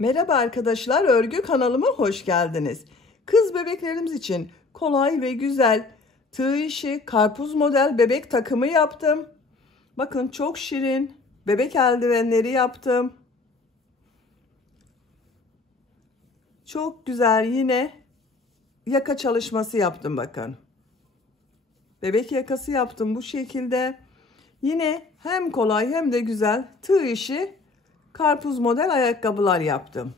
Merhaba arkadaşlar, örgü kanalıma hoş geldiniz. Kız bebeklerimiz için kolay ve güzel tığ işi karpuz model bebek takımı yaptım. Bakın çok şirin bebek eldivenleri yaptım. Çok güzel yine yaka çalışması yaptım bakın. Bebek yakası yaptım bu şekilde. Yine hem kolay hem de güzel tığ işi karpuz model ayakkabılar yaptım.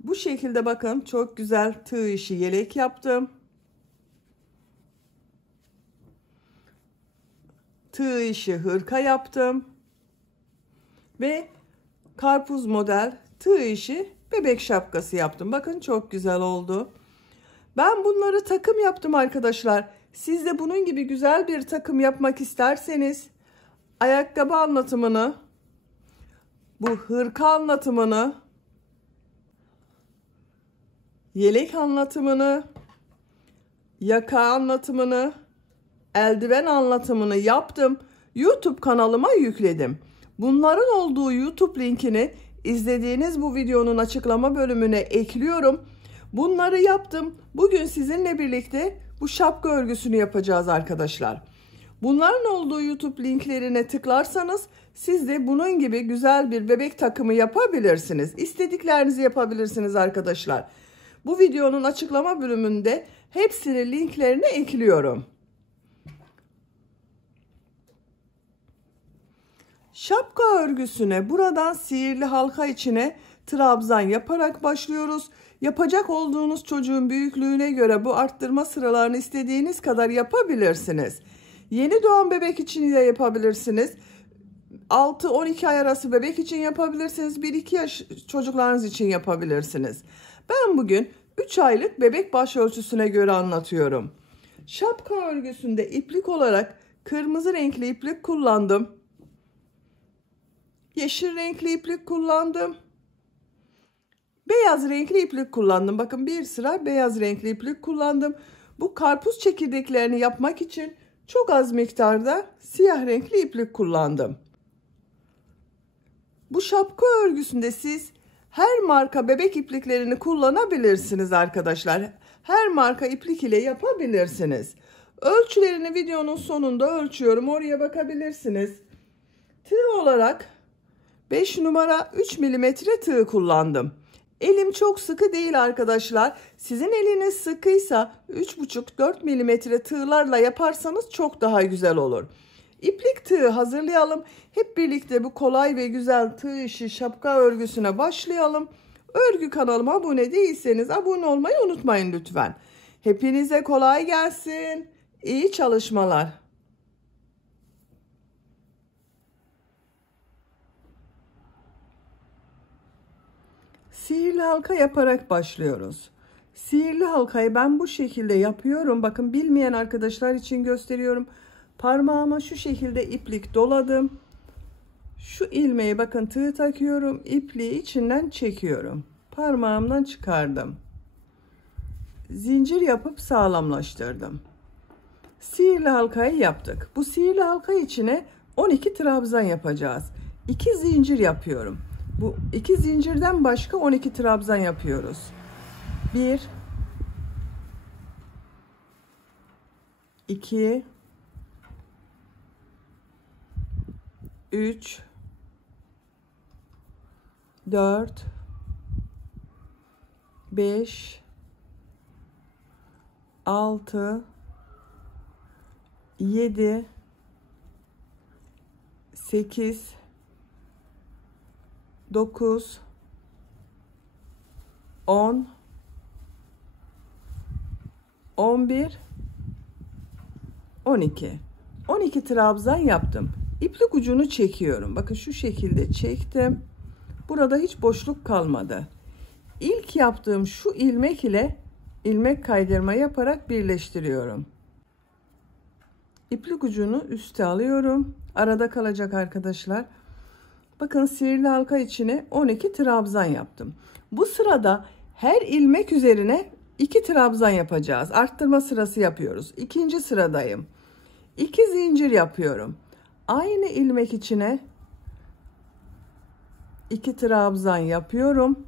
Bu şekilde bakın çok güzel tığ işi yelek yaptım. Tığ işi hırka yaptım. Ve karpuz model tığ işi bebek şapkası yaptım. Bakın çok güzel oldu. Ben bunları takım yaptım arkadaşlar. Siz de bunun gibi güzel bir takım yapmak isterseniz ayakkabı anlatımını, bu hırka anlatımını, yelek anlatımını, yaka anlatımını, eldiven anlatımını yaptım. YouTube kanalıma yükledim. Bunların olduğu YouTube linkini izlediğiniz bu videonun açıklama bölümüne ekliyorum. Bunları yaptım. Bugün sizinle birlikte bu şapka örgüsünü yapacağız arkadaşlar. Bunların olduğu YouTube linklerine tıklarsanız siz de bunun gibi güzel bir bebek takımı yapabilirsiniz. İstediklerinizi yapabilirsiniz arkadaşlar. Bu videonun açıklama bölümünde hepsini linklerine ekliyorum. Şapka örgüsüne buradan sihirli halka içine trabzan yaparak başlıyoruz. Yapacak olduğunuz çocuğun büyüklüğüne göre bu arttırma sıralarını istediğiniz kadar yapabilirsiniz. Yeni doğan bebek için de yapabilirsiniz. 6-12 ay arası bebek için yapabilirsiniz. 1-2 yaş çocuklarınız için yapabilirsiniz. Ben bugün 3 aylık bebek başörtüsüne göre anlatıyorum. Şapka örgüsünde iplik olarak kırmızı renkli iplik kullandım. Yeşil renkli iplik kullandım. Beyaz renkli iplik kullandım. Bakın bir sıra beyaz renkli iplik kullandım. Bu karpuz çekirdeklerini yapmak için çok az miktarda siyah renkli iplik kullandım. Bu şapka örgüsünde siz her marka bebek ipliklerini kullanabilirsiniz arkadaşlar. Her marka iplik ile yapabilirsiniz. Ölçülerini videonun sonunda ölçüyorum. Oraya bakabilirsiniz. Tığ olarak 5 numara 3 milimetre tığ kullandım. Elim çok sıkı değil arkadaşlar. Sizin eliniz sıkıysa 3,5-4 milimetre tığlarla yaparsanız çok daha güzel olur. İplik tığı hazırlayalım. Hep birlikte bu kolay ve güzel tığ işi şapka örgüsüne başlayalım. Örgü kanalıma abone değilseniz abone olmayı unutmayın lütfen. Hepinize kolay gelsin. İyi çalışmalar. Sihirli halka yaparak başlıyoruz. Sihirli halkayı ben bu şekilde yapıyorum. Bakın bilmeyen arkadaşlar için gösteriyorum. Parmağıma şu şekilde iplik doladım. Şu ilmeği bakın tığ takıyorum. İpliği içinden çekiyorum. Parmağımdan çıkardım. Zincir yapıp sağlamlaştırdım. Sihirli halkayı yaptık. Bu sihirli halka içine 12 trabzan yapacağız. 2 zincir yapıyorum. Bu 2 zincirden başka 12 trabzan yapıyoruz. 1 2 3 4 5 6 7 8 9 10 11 12 trabzan yaptım. İplik ucunu çekiyorum. Bakın şu şekilde çektim. Burada hiç boşluk kalmadı. İlk yaptığım şu ilmek ile ilmek kaydırma yaparak birleştiriyorum. İplik ucunu üste alıyorum. Arada kalacak arkadaşlar. Bakın sihirli halka içine 12 trabzan yaptım. Bu sırada her ilmek üzerine 2 trabzan yapacağız. Arttırma sırası yapıyoruz. İkinci sıradayım. 2 zincir yapıyorum. Aynı ilmek içine 2 trabzan yapıyorum.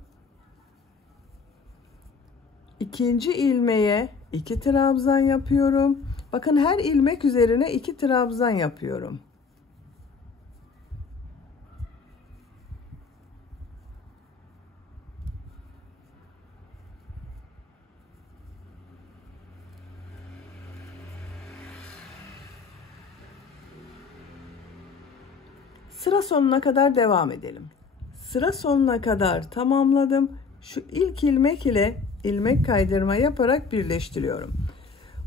İkinci ilmeğe 2 trabzan yapıyorum. Bakın her ilmek üzerine 2 trabzan yapıyorum. Sıra sonuna kadar devam edelim. Sıra sonuna kadar tamamladım. Şu ilk ilmek ile ilmek kaydırma yaparak birleştiriyorum.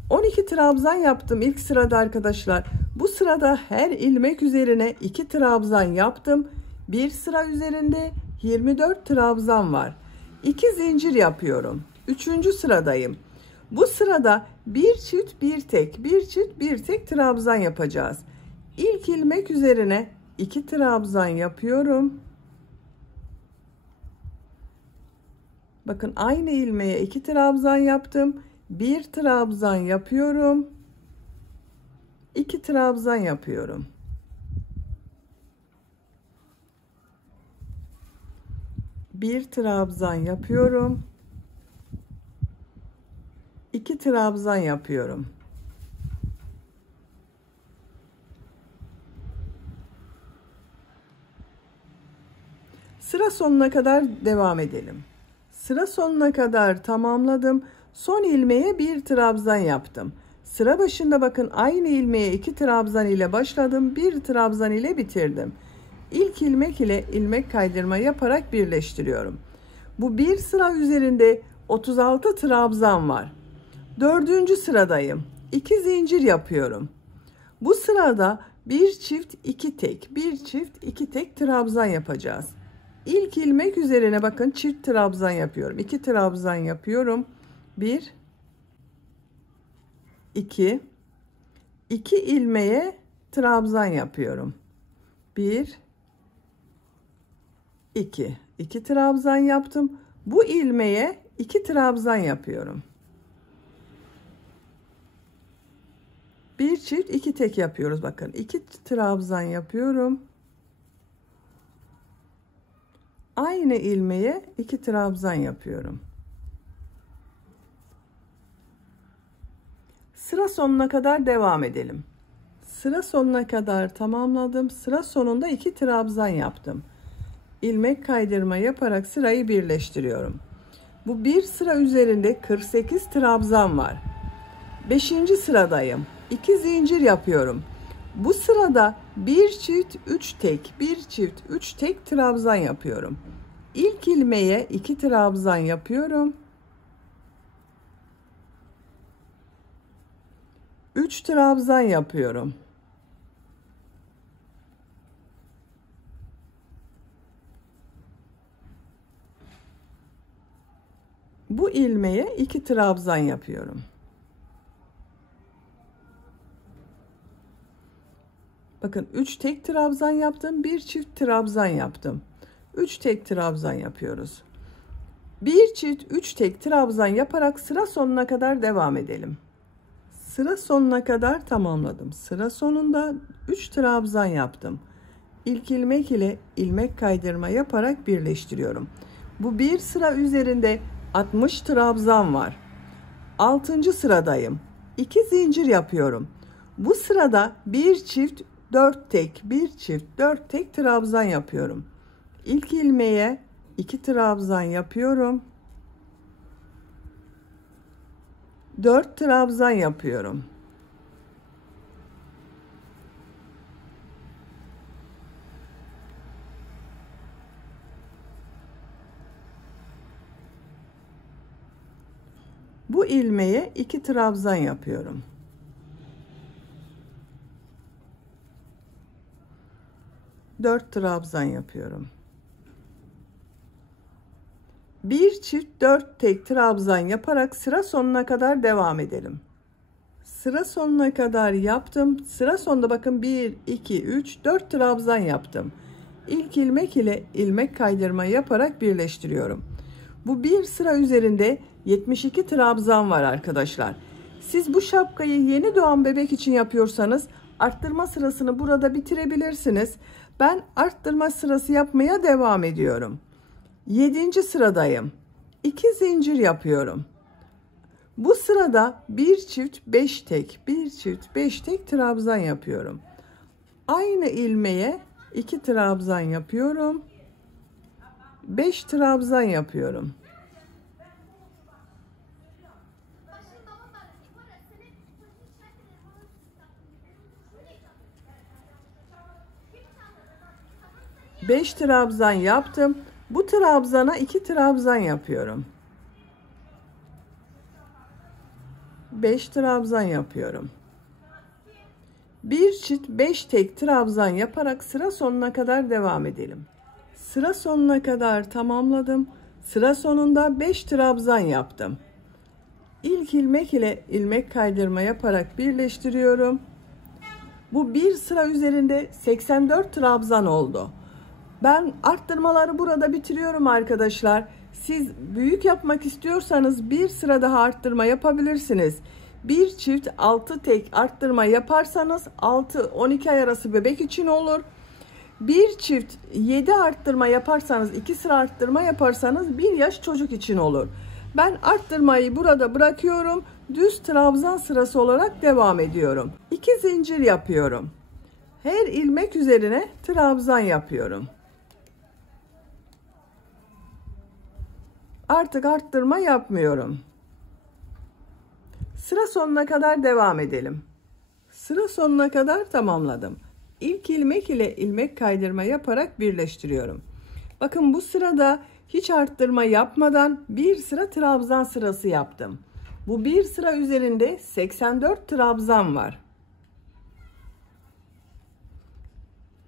12 trabzan yaptım ilk sırada arkadaşlar. Bu sırada her ilmek üzerine 2 trabzan yaptım. Bir sıra üzerinde 24 trabzan var. 2 zincir yapıyorum. 3. sıradayım. Bu sırada bir çift bir tek, bir çift bir tek trabzan yapacağız. İlk ilmek üzerine 2 trabzan yapıyorum. Bakın aynı ilmeğe 2 trabzan yaptım. 1 trabzan yapıyorum. 2 trabzan yapıyorum. Bir trabzan yapıyorum. 2 trabzan yapıyorum. Sıra sonuna kadar devam edelim. Sıra sonuna kadar tamamladım. Son ilmeğe 1 trabzan yaptım. Sıra başında bakın aynı ilmeğe 2 trabzan ile başladım. 1 trabzan ile bitirdim. İlk ilmek ile ilmek kaydırma yaparak birleştiriyorum. Bu bir sıra üzerinde 36 trabzan var. 4. sıradayım. 2 zincir yapıyorum. Bu sırada bir çift 2 tek, bir çift 2 tek trabzan yapacağız. İlk ilmek üzerine bakın çift trabzan yapıyorum. 2 trabzan yapıyorum. 1 2 2 ilmeğe trabzan yapıyorum. 1 2 2 trabzan yaptım. Bu ilmeğe 2 trabzan yapıyorum. Bir çift 2 tek yapıyoruz bakın. 2 trabzan yapıyorum. Aynı ilmeğe 2 trabzan yapıyorum. Sıra sonuna kadar devam edelim. Sıra sonuna kadar tamamladım. Sıra sonunda 2 trabzan yaptım. İlmek kaydırma yaparak sırayı birleştiriyorum. Bu bir sıra üzerinde 48 trabzan var. 5. sıradayım. 2 zincir yapıyorum. Bu sırada bir çift 3 tek, bir çift 3 tek trabzan yapıyorum. İlk ilmeğe 2 trabzan yapıyorum. 3 trabzan yapıyorum. Bu ilmeğe 2 trabzan yapıyorum. Bakın 3 tek trabzan yaptım, bir çift trabzan yaptım. 3 tek trabzan yapıyoruz. Bir çift 3 tek trabzan yaparak sıra sonuna kadar devam edelim. Sıra sonuna kadar tamamladım. Sıra sonunda 3 trabzan yaptım. İlk ilmek ile ilmek kaydırma yaparak birleştiriyorum. Bu bir sıra üzerinde 60 trabzan var. 6. sıradayım. 2 zincir yapıyorum. Bu sırada bir çift 4 tek, bir çift 4 tek trabzan yapıyorum. İlk ilmeğe 2 trabzan yapıyorum. 4 trabzan yapıyorum. Bu ilmeğe 2 trabzan yapıyorum. Dört trabzan yapıyorum. Bir çift 4 tek trabzan yaparak sıra sonuna kadar devam edelim. Sıra sonuna kadar yaptım. Sıra sonunda bakın 1 2 3 4 trabzan yaptım. İlk ilmek ile ilmek kaydırma yaparak birleştiriyorum. Bu bir sıra üzerinde 72 trabzan var arkadaşlar. Siz bu şapkayı yeni doğan bebek için yapıyorsanız Arttırma sırasını burada bitirebilirsiniz. Ben arttırma sırası yapmaya devam ediyorum. 7. sıradayım. 2 zincir yapıyorum. Bu sırada bir çift 5 tek, bir çift 5 tek trabzan yapıyorum. Aynı ilmeğe 2 trabzan yapıyorum. 5 trabzan yapıyorum. Beş trabzan yaptım. Bu trabzana 2 trabzan yapıyorum. 5 trabzan yapıyorum. Bir çift 5 tek trabzan yaparak sıra sonuna kadar devam edelim. Sıra sonuna kadar tamamladım. Sıra sonunda 5 trabzan yaptım. İlk ilmek ile ilmek kaydırma yaparak birleştiriyorum. Bu bir sıra üzerinde 84 trabzan oldu. Ben arttırmaları burada bitiriyorum arkadaşlar. Siz büyük yapmak istiyorsanız bir sıra daha arttırma yapabilirsiniz. Bir çift 6 tek arttırma yaparsanız 6-12 ay arası bebek için olur. Bir çift 7 arttırma yaparsanız, 2 sıra arttırma yaparsanız 1 yaş çocuk için olur. Ben arttırmayı burada bırakıyorum. Düz trabzan sırası olarak devam ediyorum. 2 zincir yapıyorum. Her ilmek üzerine trabzan yapıyorum. Artık arttırma yapmıyorum. Sıra sonuna kadar devam edelim. Sıra sonuna kadar tamamladım. İlk ilmek ile ilmek kaydırma yaparak birleştiriyorum. Bakın bu sırada hiç arttırma yapmadan bir sıra trabzan sırası yaptım. Bu bir sıra üzerinde 84 trabzan var.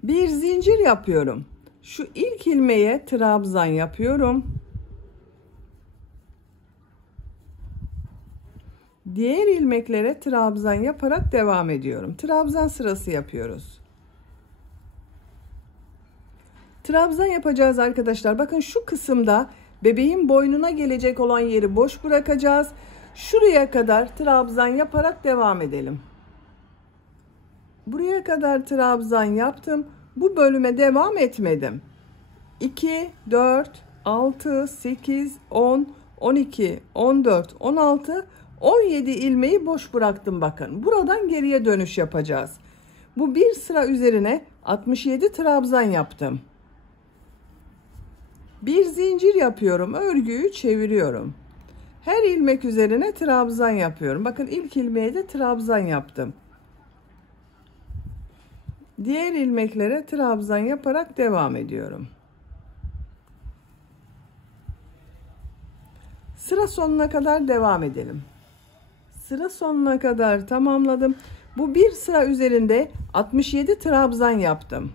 Bir zincir yapıyorum. Şu ilk ilmeğe trabzan yapıyorum. Diğer ilmeklere trabzan yaparak devam ediyorum. Trabzan sırası yapıyoruz. Trabzan yapacağız arkadaşlar. Bakın şu kısımda bebeğin boynuna gelecek olan yeri boş bırakacağız. Şuraya kadar trabzan yaparak devam edelim. Buraya kadar trabzan yaptım. Bu bölüme devam etmedim. 2, 4, 6, 8, 10, 12, 14, 16, 17 ilmeği boş bıraktım bakın. Buradan geriye dönüş yapacağız. Bu bir sıra üzerine 67 trabzan yaptım. Bir zincir yapıyorum. Örgüyü çeviriyorum. Her ilmek üzerine trabzan yapıyorum. Bakın ilk ilmeğe de trabzan yaptım. Diğer ilmeklere trabzan yaparak devam ediyorum. Sıra sonuna kadar devam edelim. Sıra sonuna kadar tamamladım. Bu bir sıra üzerinde 67 trabzan yaptım.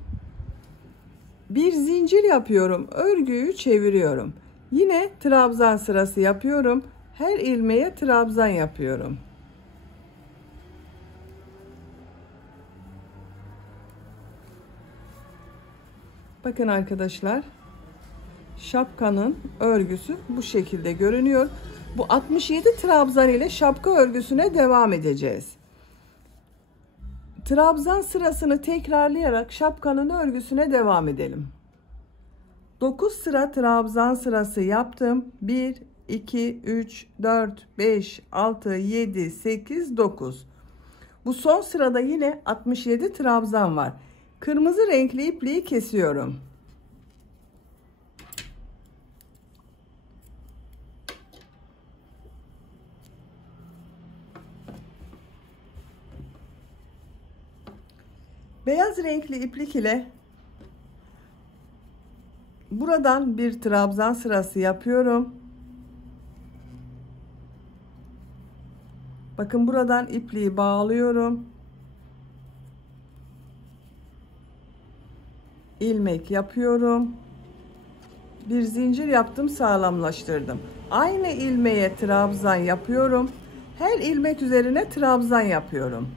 Bir zincir yapıyorum. Örgüyü çeviriyorum. Yine trabzan sırası yapıyorum. Her ilmeğe trabzan yapıyorum. Bakın arkadaşlar. Şapkanın örgüsü bu şekilde görünüyor. Bu 67 trabzan ile şapka örgüsüne devam edeceğiz. Trabzan sırasını tekrarlayarak şapkanın örgüsüne devam edelim. 9 sıra trabzan sırası yaptım. 1, 2, 3, 4, 5, 6, 7, 8, 9. Bu son sırada yine 67 trabzan var. Kırmızı renkli ipliği kesiyorum. Beyaz renkli iplik ile buradan bir trabzan sırası yapıyorum. Bakın buradan ipliği bağlıyorum. İlmek yapıyorum. Bir zincir yaptım, sağlamlaştırdım. Aynı ilmeğe trabzan yapıyorum. Her ilmek üzerine trabzan yapıyorum.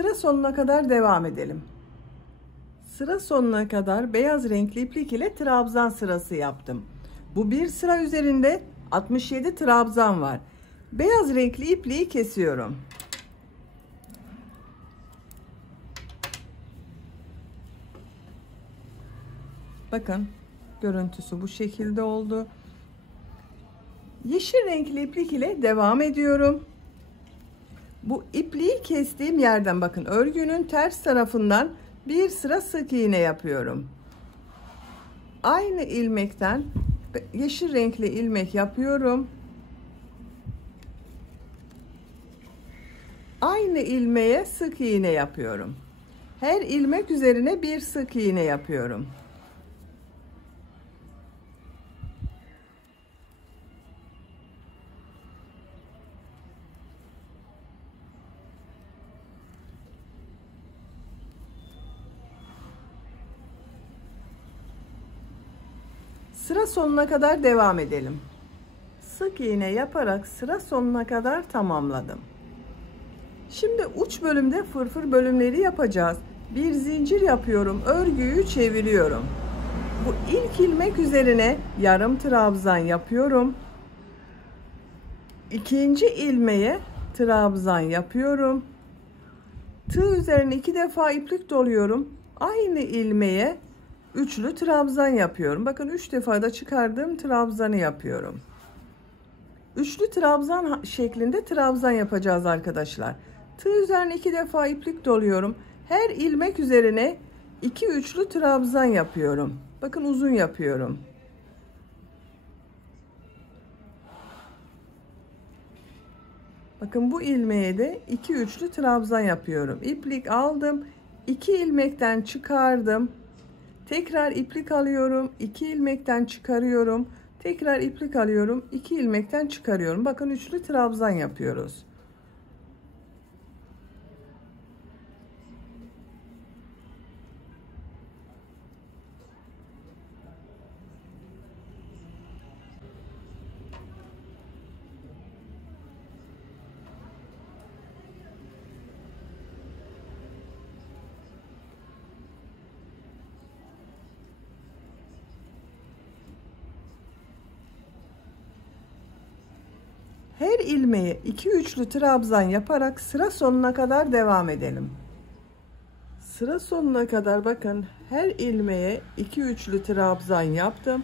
Sıra sonuna kadar devam edelim. Sıra sonuna kadar beyaz renkli iplik ile trabzan sırası yaptım. Bu bir sıra üzerinde 67 trabzan var. Beyaz renkli ipliği kesiyorum. Bakın görüntüsü bu şekilde oldu. Yeşil renkli iplik ile devam ediyorum. Bu ipliği kestiğim yerden bakın örgünün ters tarafından bir sıra sık iğne yapıyorum. Aynı ilmekten yeşil renkli ilmek yapıyorum. Aynı ilmeğe sık iğne yapıyorum. Her ilmek üzerine bir sık iğne yapıyorum. Sıra sonuna kadar devam edelim. Sık iğne yaparak sıra sonuna kadar tamamladım. Şimdi uç bölümde fırfır bölümleri yapacağız. Bir zincir yapıyorum, örgüyü çeviriyorum. Bu ilk ilmek üzerine yarım trabzan yapıyorum. İkinci ilmeğe trabzan yapıyorum. Tığ üzerine 2 defa iplik doluyorum. Aynı ilmeğe üçlü trabzan yapıyorum. Bakın 3 defa da çıkardığım trabzanı yapıyorum. Üçlü trabzan şeklinde trabzan yapacağız arkadaşlar. Tığ üzerine 2 defa iplik doluyorum. Her ilmek üzerine 2 üçlü trabzan yapıyorum. Bakın uzun yapıyorum. Bakın bu ilmeğe de 2 üçlü trabzan yapıyorum. İplik aldım. 2 ilmekten çıkardım. Tekrar iplik alıyorum. 2 ilmekten çıkarıyorum. Tekrar iplik alıyorum. 2 ilmekten çıkarıyorum. Bakın üçlü trabzan yapıyoruz. Her ilmeğe 2 üçlü trabzan yaparak sıra sonuna kadar devam edelim. Sıra sonuna kadar bakın her ilmeğe 2 üçlü trabzan yaptım.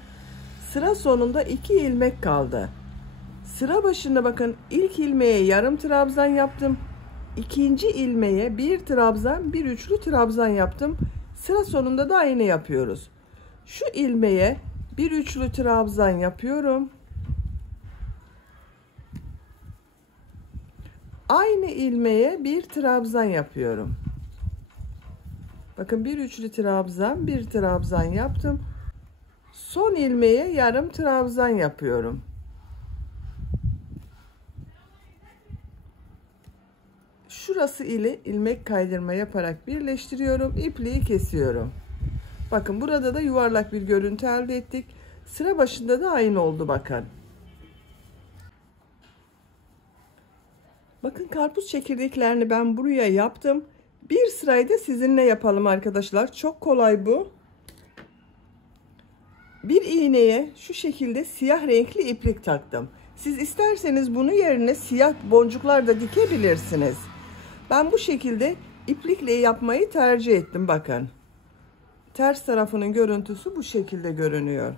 Sıra sonunda 2 ilmek kaldı. Sıra başında bakın ilk ilmeğe yarım trabzan yaptım. İkinci ilmeğe bir trabzan, bir üçlü trabzan yaptım. Sıra sonunda da aynı yapıyoruz. Şu ilmeğe bir üçlü trabzan yapıyorum. Aynı ilmeğe bir trabzan yapıyorum. Bakın bir üçlü trabzan, bir trabzan yaptım. Son ilmeğe yarım trabzan yapıyorum. Şurası ile ilmek kaydırma yaparak birleştiriyorum. İpliği kesiyorum. Bakın burada da yuvarlak bir görüntü elde ettik. Sıra başında da aynı oldu bakın. Bakın karpuz çekirdeklerini ben buraya yaptım. Bir sırayı da sizinle yapalım arkadaşlar. Çok kolay bu. Bir iğneye şu şekilde siyah renkli iplik taktım. Siz isterseniz bunu yerine siyah boncuklar da dikebilirsiniz. Ben bu şekilde iplikle yapmayı tercih ettim bakın. Ters tarafının görüntüsü bu şekilde görünüyor.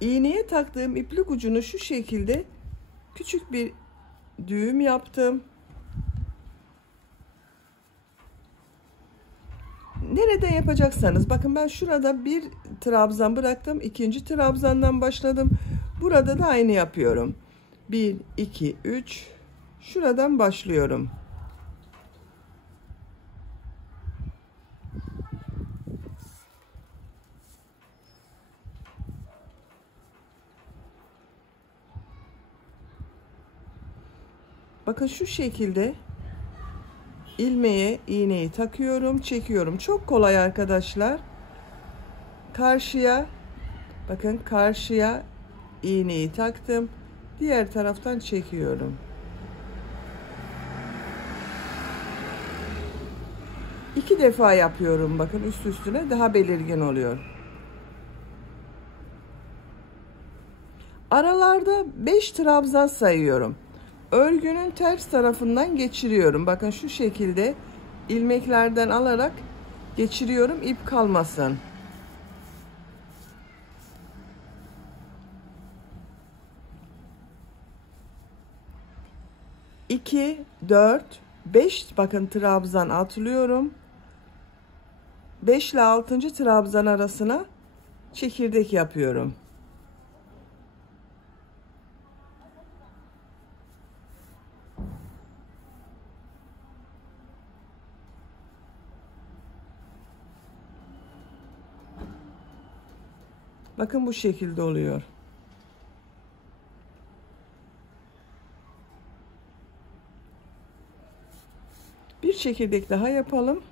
İğneye taktığım iplik ucunu şu şekilde küçük bir düğüm yaptım. Nereden yapacaksanız bakın ben şurada bir trabzan bıraktım. İkinci trabzandan başladım. Burada da aynı yapıyorum. 1, 2, 3 şuradan başlıyorum. Bakın şu şekilde ilmeğe iğneyi takıyorum, çekiyorum. Çok kolay arkadaşlar. Karşıya bakın karşıya iğneyi taktım. Diğer taraftan çekiyorum. İki defa yapıyorum bakın üst üstüne daha belirgin oluyor. Aralarda 5 trabzan sayıyorum. Örgünün ters tarafından geçiriyorum. Bakın şu şekilde ilmeklerden alarak geçiriyorum, ip kalmasın. İki, 4, 5 bakın trabzan atlıyorum. 5 ile 6. trabzan arasına çekirdek yapıyorum. Bakın bu şekilde oluyor. Bir çekirdek daha yapalım.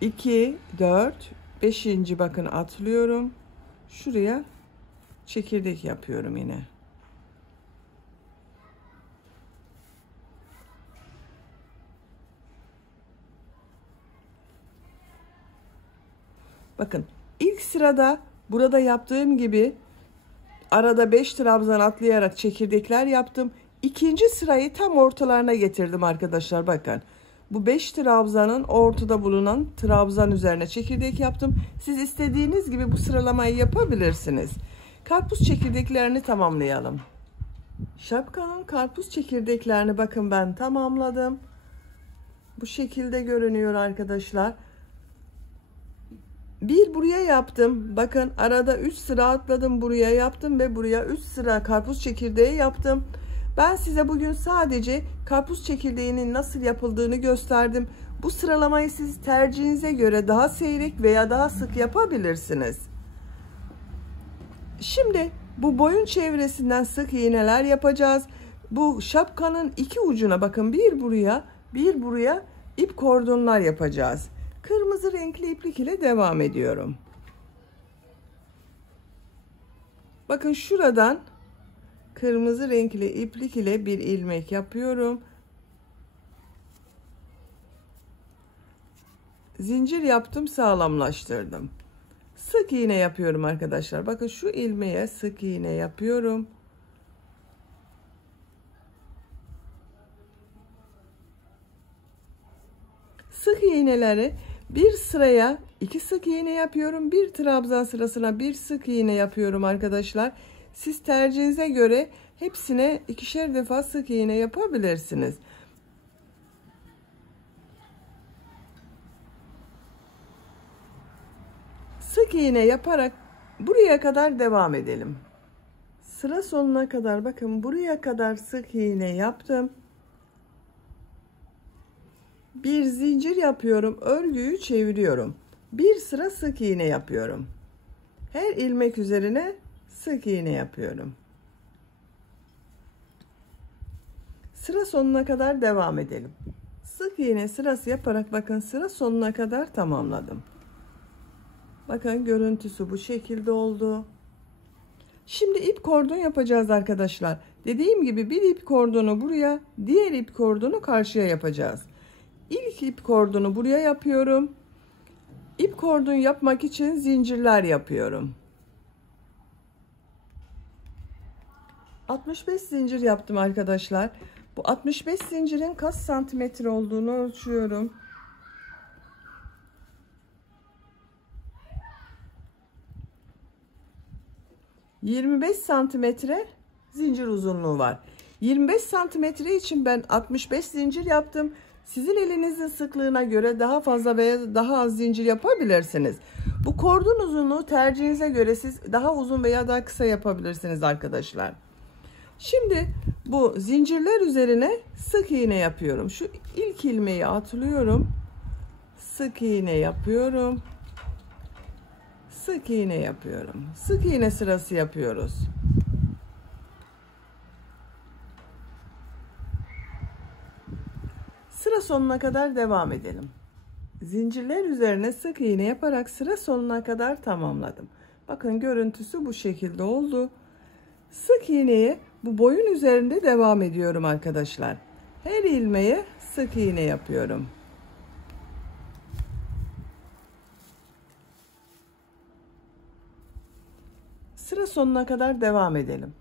2, 4, 5. bakın atlıyorum. Şuraya çekirdek yapıyorum yine. Bakın ilk sırada burada yaptığım gibi arada 5 trabzan atlayarak çekirdekler yaptım. İkinci sırayı tam ortalarına getirdim arkadaşlar. Bakın bu 5 trabzanın ortada bulunan trabzan üzerine çekirdek yaptım. Siz istediğiniz gibi bu sıralamayı yapabilirsiniz. Karpuz çekirdeklerini tamamlayalım. Şapkanın karpuz çekirdeklerini bakın ben tamamladım. Bu şekilde görünüyor arkadaşlar. Bir buraya yaptım. Bakın arada 3 sıra atladım, buraya yaptım ve buraya 3 sıra karpuz çekirdeği yaptım. Ben size bugün sadece karpuz çekirdeğinin nasıl yapıldığını gösterdim. Bu sıralamayı siz tercihinize göre daha seyrek veya daha sık yapabilirsiniz. Şimdi bu boyun çevresinden sık iğneler yapacağız. Bu şapkanın iki ucuna bakın, bir buraya bir buraya ip kordonlar yapacağız. Kırmızı renkli iplik ile devam ediyorum. Bakın şuradan kırmızı renkli iplik ile bir ilmek yapıyorum. Zincir yaptım, sağlamlaştırdım. Sık iğne yapıyorum arkadaşlar. Bakın şu ilmeğe sık iğne yapıyorum. Sık iğneleri bir sıraya 2 sık iğne yapıyorum. Bir trabzan sırasına bir sık iğne yapıyorum arkadaşlar. Siz tercihinize göre hepsine ikişer defa sık iğne yapabilirsiniz. Sık iğne yaparak buraya kadar devam edelim. Sıra sonuna kadar bakın, buraya kadar sık iğne yaptım. Bir zincir yapıyorum, örgüyü çeviriyorum. Bir sıra sık iğne yapıyorum. Her ilmek üzerine sık iğne yapıyorum. Sıra sonuna kadar devam edelim. Sık iğne sırası yaparak bakın sıra sonuna kadar tamamladım. Bakın görüntüsü bu şekilde oldu. Şimdi ip kordon yapacağız arkadaşlar. Dediğim gibi bir ip kordonu buraya, diğer ip kordonu karşıya yapacağız. İlk ip kordonu buraya yapıyorum. İp kordon yapmak için zincirler yapıyorum. 65 zincir yaptım arkadaşlar. Bu 65 zincirin kaç santimetre olduğunu ölçüyorum. ...25 santimetre zincir uzunluğu var. 25 santimetre için ben 65 zincir yaptım. Sizin elinizin sıklığına göre daha fazla veya daha az zincir yapabilirsiniz. Bu kordon uzunluğu tercihinize göre siz daha uzun veya daha kısa yapabilirsiniz arkadaşlar. Şimdi bu zincirler üzerine sık iğne yapıyorum. Şu ilk ilmeği atlıyorum. Sık iğne yapıyorum. Sık iğne yapıyorum. Sık iğne sırası yapıyoruz. Sıra sonuna kadar devam edelim. Zincirler üzerine sık iğne yaparak sıra sonuna kadar tamamladım. Bakın görüntüsü bu şekilde oldu. Sık iğneye bu boyun üzerinde devam ediyorum arkadaşlar. Her ilmeğe sık iğne yapıyorum. Sıra sonuna kadar devam edelim.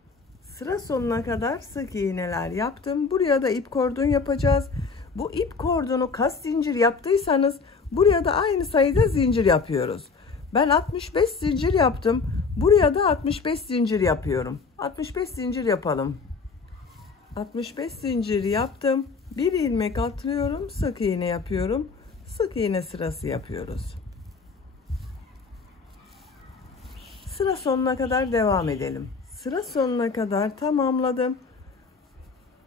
Sıra sonuna kadar sık iğneler yaptım. Buraya da ip kordon yapacağız. Bu ip kordonu kaç zincir yaptıysanız buraya da aynı sayıda zincir yapıyoruz. Ben 65 zincir yaptım. Buraya da 65 zincir yapıyorum. 65 zincir yapalım. 65 zincir yaptım. Bir ilmek atlıyorum, sık iğne yapıyorum. Sık iğne sırası yapıyoruz. Sıra sonuna kadar devam edelim. Sıra sonuna kadar tamamladım.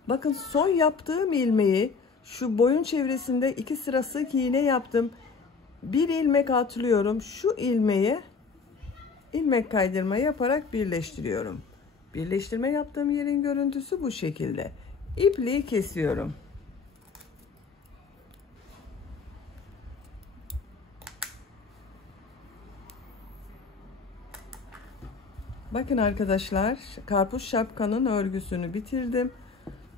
Bakın son yaptığım ilmeği şu boyun çevresinde 2 sıra sık iğne yaptım. Bir ilmek atlıyorum. Şu ilmeği ilmek kaydırma yaparak birleştiriyorum. Birleştirme yaptığım yerin görüntüsü bu şekilde. İpliği kesiyorum. Bakın arkadaşlar, karpuz şapkanın örgüsünü bitirdim.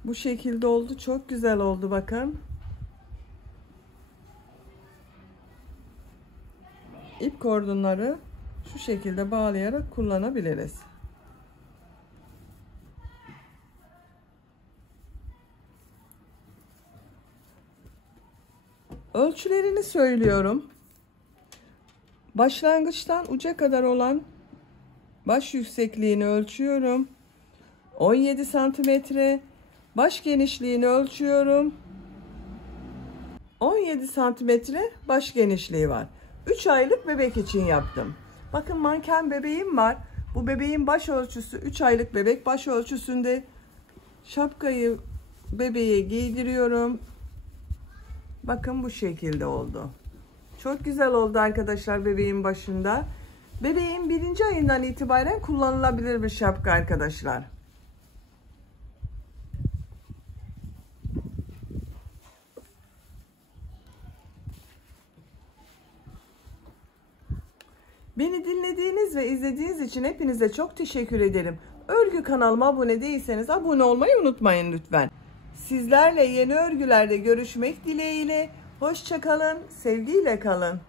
Bu şekilde oldu. Çok güzel oldu bakın. İp kordonları şu şekilde bağlayarak kullanabiliriz. Ölçülerini söylüyorum. Başlangıçtan uca kadar olan baş yüksekliğini ölçüyorum. 17 santimetre. Baş genişliğini ölçüyorum. 17 santimetre baş genişliği var. 3 aylık bebek için yaptım. Bakın manken bebeğim var. Bu bebeğin baş ölçüsü 3 aylık bebek. Baş ölçüsünde şapkayı bebeğe giydiriyorum. Bakın bu şekilde oldu. Çok güzel oldu arkadaşlar bebeğin başında. Bebeğin 1. ayından itibaren kullanılabilir bir şapka arkadaşlar. Beni dinlediğiniz ve izlediğiniz için hepinize çok teşekkür ederim. Örgü kanalıma abone değilseniz abone olmayı unutmayın lütfen. Sizlerle yeni örgülerde görüşmek dileğiyle. Hoşça kalın, sevgiyle kalın.